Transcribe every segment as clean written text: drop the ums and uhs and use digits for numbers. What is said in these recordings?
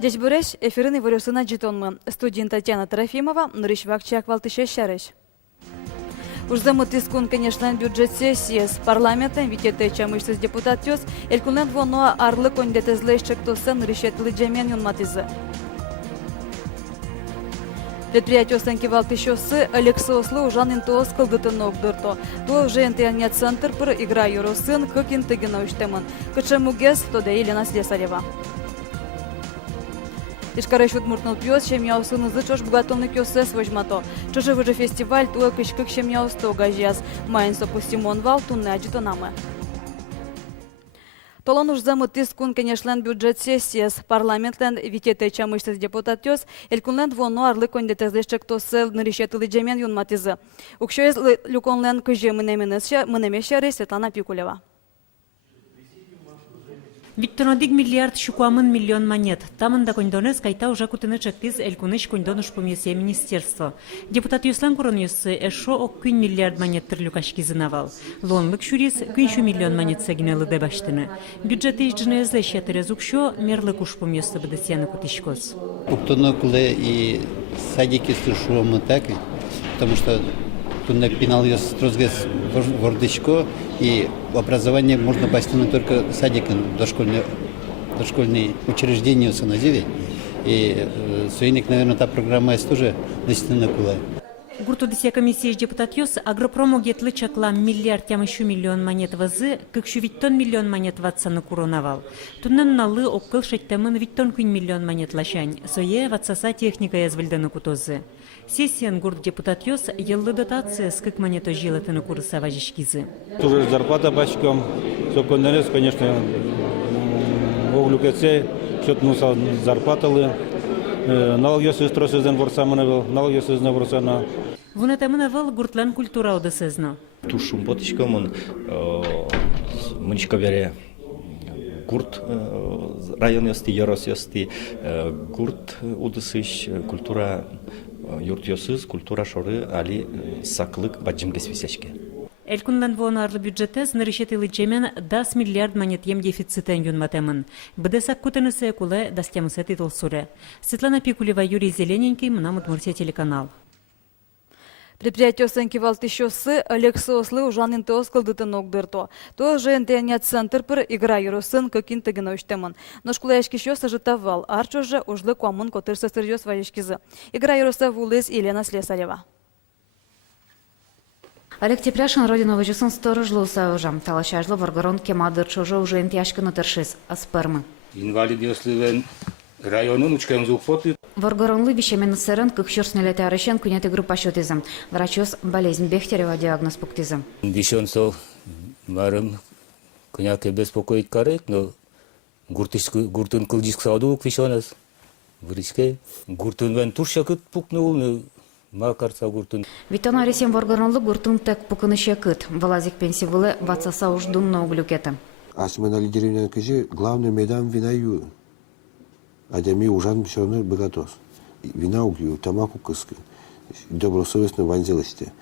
Десь буреш, эфирный вырюсына житонмы. Студент Татьяна Трофимова, Нуришвак Чаквалтыше Шарыш. Ужзамы тискун, конечно, бюджет сессии с парламентом, витете чамышсыз депутат тёс, элькунен воно арлы кондетезлэшчек тосын решетлы джамен юнматызы. Предприятие Станкивалты шоссы Алексослы ужан интоос кылгытын огдырто. То уже интернет центр пыр игра юросын как интыгина уштемын. Кычемугес тода Елена Слесарева. Ишкарыш удмуртнул пьес, чем я усын язычош богатонный кёсес возьмато. Чужи выжи фестиваль, туя кышкык, чем я устога жаз. Майнсо пустимон вал, тунне аджитонамы. Толон уж замытыс кун, конечно, бюджет сессии с парламентлен, витете чамышсыз депутат тёс, элькунлен воно арлы кондетезлешчек тосыл ныришетылы джемен юнматызы. Укшоез люконлен кыжы мынемешері Светлана Пикулева. Виттонодик миллиард шукуамын миллион монет. Тамында кондонес кайта уже кутыны чектиз элькуныш кондоныш помесе министерство. Депутат Юслан Куронюсы эшо ок күн миллиард монет тырлю кашкизынавал. Лонлык шурис күншу миллион монет сагиналы дебаштыны. Бюджеты ижжыны эзлэшя терезукшо мерлык уж помесе бдасяны кутышкоз. Уктонокуле и садики слушаем так, потому что тут пинал ее строзгес вордычко, и образование можно постигнуть только садиком, дошкольные учреждения в Саназиве. И Суиник, наверное, та программа есть тоже достаточно кулая. Гуртудысия комиссия депутат ёс агропромо гетлы чакла миллиард тямышу миллион монет вазы, кыкшу виттон миллион монет ватсаны куронавал. Туннан налы оккыл шеттемын виттон күн миллион монет лашань, сое ватсаса техника язвылданы кутозы. Сессиян гурт депутат ёс еллы дотация с как монето жилатыны курыса важишкизы. Тоже зарплата бачком, все конденес, конечно, оглюкеце, счет нуса зарплаталы. Налог ёс истросызен ворсамынывал, налог ёс изна ворсана. Вунатамынавал гуртлан культура одесезно. Тушум потичком мынчка бере гурт район ёсты, ярос ёсты, гурт удысыш, культура юрт ёсыз, культура шоры али саклык баджимгес висешке. Элькундан вонарлы бюджетте знырышетылы джемен 10 миллиард монет ем дефицитен юнматемын. Бдесак кутынысы куле дастямысы титул суре. Светлана Пикулева, Юрий Зелененький, Удмуртия телеканал. Предприятие Станкивалты шоссы Алексослы ужан интоос кылгытын огдырто. То уже интернет центр пыр игра юросын как интыгина уштемын. Но шкулаешки шоссы житавал, арчо же ужлы куамын котырсы сырьёс варишкизы. Игра юроса вулыс Елена Слесарева. Олег Тепляшин родину вожусын сторожлы усаужам. Талашажлы варгарон кемадыр чужо уже интяшкыны тыршыз, аспермы. Инвалид ёслывен районын учкаем зуфоты. Варгаронлы вещемен сырын, как щерснелете арышен кунеты группа шотизм. Врачос болезнь Бехтерева диагноз пуктизм. Дишонсо марым коняке беспокоить карек, но гуртын кылдиск сауду квишонас. Вричке гуртын вен туршакыт пукнул, но макарца гуртын. Витона ресем варгаронлы гуртын так пукыны шекыт. Валазик пенсивылы ватсаса уждун на углюкета. Асмена лидеревня кыжи главный медам винаю. Адами ужан все равно богатос. Вина угью, тамаку кыски. Добросовестно вонзилости.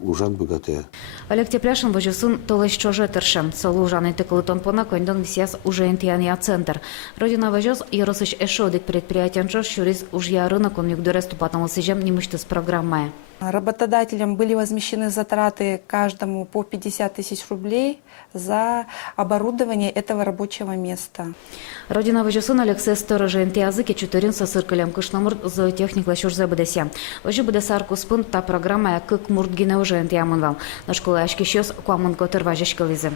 Ужан богатая. Олег Тепляшин вожусын толыш чоже тыршым. Солу ужаны тыкылытон пона кондон висяс уже интияния центр. Родина вожос яросыш эшодик предприятиян чош шурис уж я рынок он югдурес тупатому сижем немышты с программой. Работодателям были возмещены затраты каждому по 50 тысяч рублей за оборудование этого рабочего места. Родина вожусын Алексей сторожа интиязыки чутырин со сыркалем кышномурт зоотехник лашур забыдася. Ожи быдасар куспын та программа как муртгина уже интиямынвал. На школе ашкищёс куамын котыр важишкализы.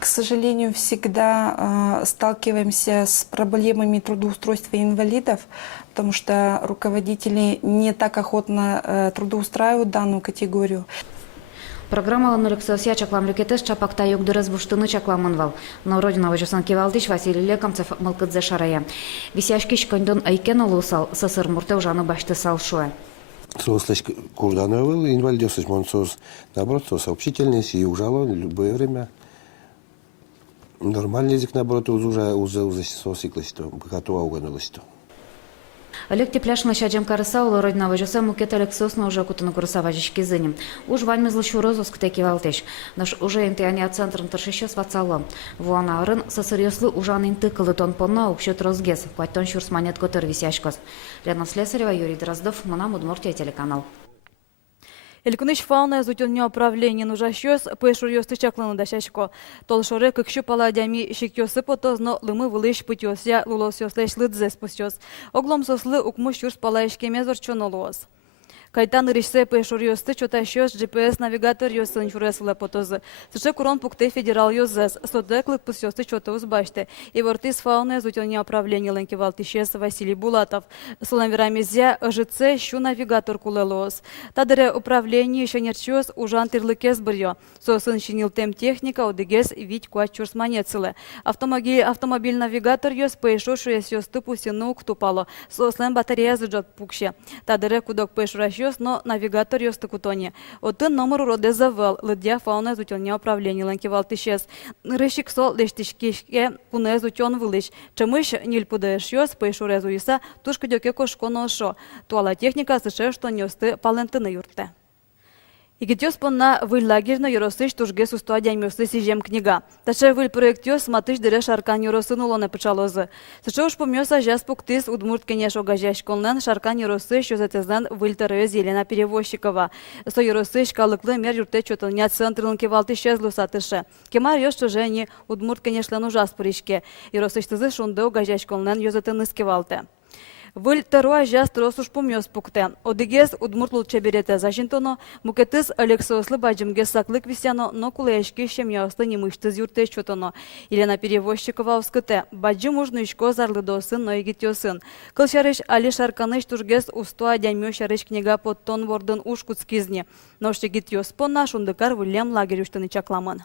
К сожалению, всегда сталкиваемся с проблемами трудоустройства инвалидов, потому что руководители не так охотно трудоустраивают данную категорию. Программа Алексея чаклам рекетес чапакта югдырыз буштыны чакламынвал. Но Родина вожусан кивалдыш Василий Лекомцев мылкыдзе шарая. Висяшкиш кондон айкен олусал сасыр мурте ужаны башты салшуэ. Сослышь курдановыл, инвалидёсыш монсоз, наоборот, сообщительность и ужало в любое время. Нормальный язык, наоборот, уже сосиклось, богатого угодилось. Олег Тепляшин шаджем карыса улы родина жоса мукет Алексосна уже кутыны курса вазички зынем. Уж вальмезлы шурозуск теки валтеш. Наш уже интиания центром торшище свацало. Вуана арын сосырьослы ужан инты кылытон понна укшет розгез. Куайтон шурс монет котыр висяшкос. Лена Слесарева, Юрий Дроздов, Мона Удмуртия телеканал. Илкуныш фауна зутюнне управление нужащёс пэшурьёсты чакланы дашашко. Толшоре кыкшу паладями шикёсы потозно лымы вылыш путёся лулосёслэш лыдзэс пустёс. Оглом сослы укмуш юрс палаешке мезор чонолуос. Кайтан ришсе пэшурьёсты чотащёс GPS навигатор ёсын чуресылэ потозы. Сыше курон пукте федерал ёзэс. Содеклык пустёсты чотоус башты. И вортис фауна зутюнне управление лэнкивалтышес Василий Булатов. Суламверамезя ЖЦ щу навигатор кулелоос. Тадыре управление еще нерчёс ужан тырлыкес бырьё. Сосын щинил тем техника одыгес вить куачурс манецылы. Автомобиль навигатор ёс пэшушу ёсёсты пусину ктупало. Сослен батарея зыджот пукше. Тадыре кудок пэшуращёс, но навигатор ёсты кутоне. Отын номер уроде завел. Лыдья фауна зутюнне управление лэнкивалтышес. Рышик сол лештишкишке пуне зутюн вылыш. Чемыш ниль пудэш ёс пэшурезу иса тушка дёке кошконо шо. Туала техника сыше что нёсты палентыны юрте. Игитёс понна выль лагерно юросыш тужге сустуадян мёсты сижем книга. Таше выль проектёс матыш дыреш аркан юросын улоне пычалозы. Сыше уж помёса жас пуктыс удмурт кенеш огажащ конлен шаркан юросыш юзатезлен выль тарёз Елена Перевозчикова. Со юросыш калыклы мер юрте чотылня центрын кевалты щезлу сатыше. Кемар ёс чужени удмурт кенешлен ужас пырышке. Юросыш тызы шунды огажащ конлен юзатын искевалте. Выль таруа жас тросуш помёс пукте. Одыгес удмурт лучше берете зажинтоно, мукетыз Алексослы баджимге саклык висяно, но кулешки щемьяслы немыштыз юрте чотоно. Елена Перевозчикова ускыте. Баджим уж нышко зарлыдосын, но игитёсын. Кылшарыш али шарканыш тужгес устуа дямё шарыш книга под тон вордын уж куцкизне. Но штегитёс понна шундыкар вылем лагерь уштыны чакламан.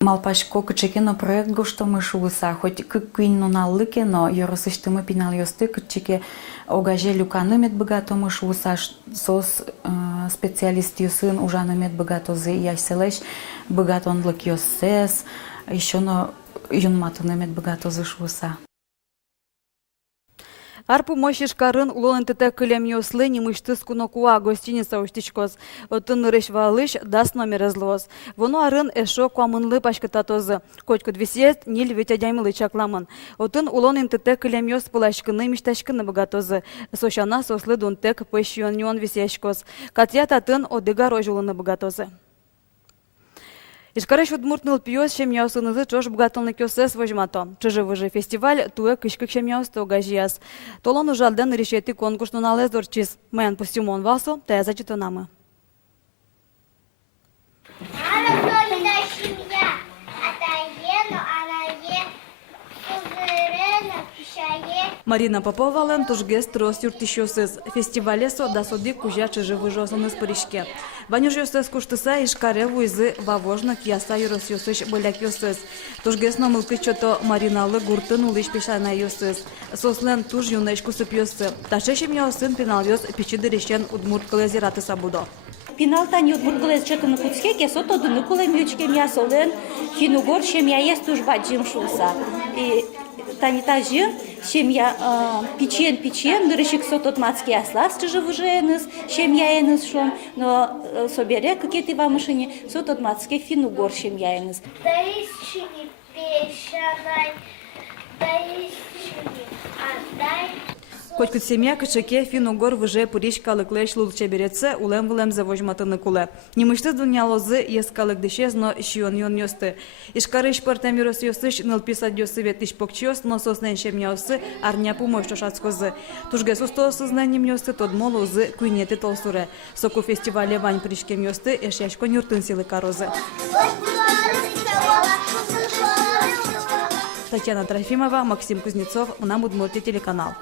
Малпашко кычекено проект гошто мышуса, хоть кыквинно налыке, но yorosыштымы пинал ёсты кычеке огаже люканы мет богато мышуса, сос специалист ёсын ужаны мет богато зе яселеш богато он лык ёсес, еще но юнматуны мет богато зышуса. Арпу мощишкарын улон НТТ кылем ёслы немыштыз кунокуа гостиница уштичкоз. Отын рыш валыш даст номер злоз. Воно арын эшо куамынлы пашкататозы. Котькут висет ниль ветядямылы чакламын. Отын улон НТТ кылем ёс пылашкыны мишташкыны богатозы. Сошана сослы дунтек пэшьон висяшкоз. Катя татын одыга рожулыны богатозы. Ишкарыш удмуртныл пьёс щемьяусынызы чош богатылны кёсэс вожмато. Чыжы-выжы фестиваль туэ кышкык щемьяусты огажияс. Толон ужалден решети конкурс нуналез дорчиз. Мэйн пустимон васо, тая зачитанамы. Марина Попова лен тужгес трос юртищосыз. Фестивале да соди кужа чыжы-выжы осыныз пырышке. Ванюж ёсыз куштыса ишкаре вуйзы вавожно кияса юрос ёсыш боляк ёсыз. Тужгес номылкы чото мариналы гуртын улыш пешана ёсыз. Сослен туж юнеш кусып ёсы. Ташешем ёсын пинал ёс пичиды решен удмурт кылезираты сабудо. Пиналта удмурт чотыны куцке кесо тодыны кулем ючкем ясолен финугор шемья есть туж баджим шуса. И танитажи шемья печен дырышик сотот мацки аслас чыжы вуженыз шемья эныз шон, но собере какие-то вам машине сотот мацки финугор шемья эныз. Даишчини пешавай, даишчини отдай. Котькут семья кычеке финугор выже пуриш калыклэш лулче берется улем-вулем завожматыны куле. Немышты дунялозы ес калык дышез, но щион ёсты. Ишкарыш партам юрос ёсыш нылписад ёсы ветиш покчёс, но соснен щемьяусы арня помощь шацкозы. Тужге сустосыз наним ёсты тодмолозы куйнеты толсуре. Соку фестивале вань пришкем ёсты эшяшко нюртын силы карозы. Татьяна Трофимова, Максим Кузнецов, нам Удмуртия телеканал.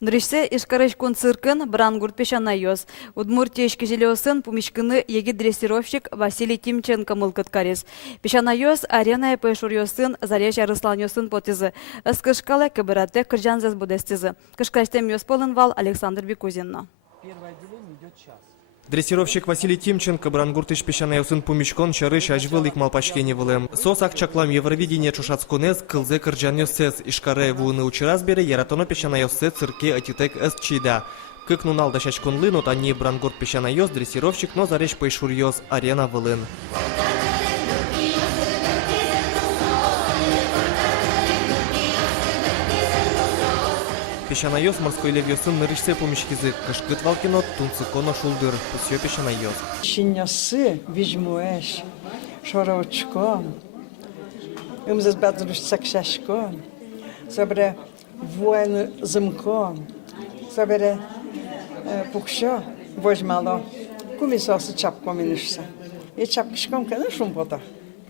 Нрышсе ишкарыш конциркын брангурт пешана ёс. Удмуртия ишкежелёсын пумишкыны еги дрессировщик Василий Тимченко мылкыткарес. Пешана ёс арена пешур ёсын зареш арыслан ёсын потезы. Эскышкале кыбырате кыржан зэс будестезы. Кышкаштем ёс полын вал Александр Бекузинно. Первое отделение идет час. Дрессировщик Василий Тимченко брангуртыш пешаная усын пумичкон чарыш ажвыл ик малпачкени вылым. Сос акчаклам Евровидение чушацкунез кылзе кырджан сес ишкаре вуны учераз бере яратоно пешаная се цирке атитек эс чида. Кык нунал дашачкунлы, но тани брангурт пешаная дрессировщик, но зареш пейшурьез арена вылын. Пешанаёс морской левьёсын нырышсе помещкизы, кашкыт валкино тунцыконо шулдыр, пусё пешанаёс. Шинясы вижмуэш, шорочко, имзас бадруш сакшашко, забре воен зымко, забре пукшо, возьмало, кумисосы чапко минышса. И чапкишком кена шумпота.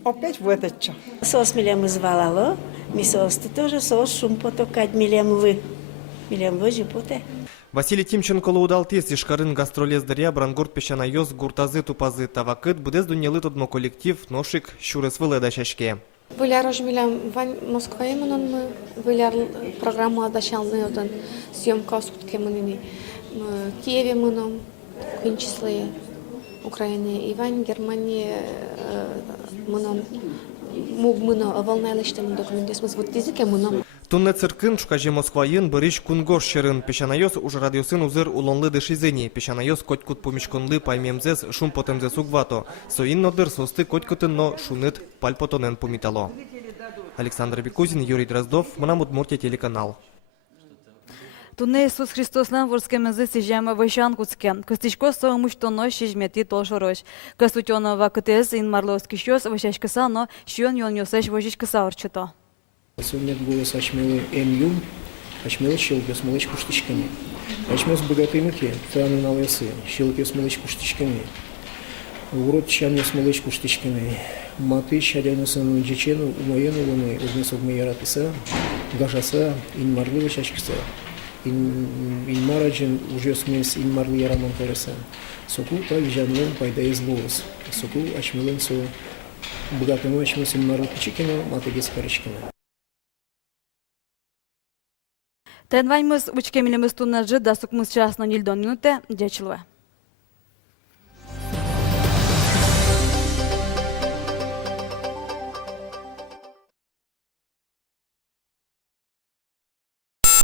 Опять в этот ча. Сос милем извалало, мисос ты тоже сос шумпото кать милем вы. Милем вы жипоте. Василий Тимченко лаудалтес ишкарын гастролездыря брангурт пешанаёс гуртазы тупазы тавакыт будез дуньялы тодмо коллектив ношик щурес выледа шашке. Выляр милем вань Москве мы выляр программу адашалны одан съемка скутке мы Киеве мы числе Украине, Иван, Германия, мугмыно волнайлыштем документесмыз вот языке мыно. Тунне циркын шукаже Москвайын бырыш кунгош шерын пешанаёс уж радиосын узыр улонлы дышизени пешанаёс котькут помешконлы паймемзес шум потемзес угвато соин нодыр состы котькутын но шунет пальпотонен помитало. Александр Бекузин, Юрий Дроздов, Мнамудмуртия телеканал. Тунне Иисус Христос нам ворскемезе сижем ващанкутске. Костичко соомуштоно шижмети толшорош. Костутёнова КТС ин марловский щёс ващачкаса, но щён йон йосеш вожичкаса орчито. Сегодня голос ачмелы эмюм, ачмелы щелки с молочку штичками. Ачмел с богатыми ке, трану на лесы, щелки с молочку штичками. Урод чамня с молочку штичками. Маты щадяну сыну дичену, умоену луны, узнесу в моя раписа, гашаса, ин марлы ващачкаса. Ин мараджин уже смесь ин марлы ярамон переса. Соку та вижанлен пайда из лоус. Соку ачмелен со богатому ачмел с ин марлы пичикину, маты без паричкина. Тенваймыз учкемилемыз туннажы дасукмыз часно нильдон минуте, дячылы.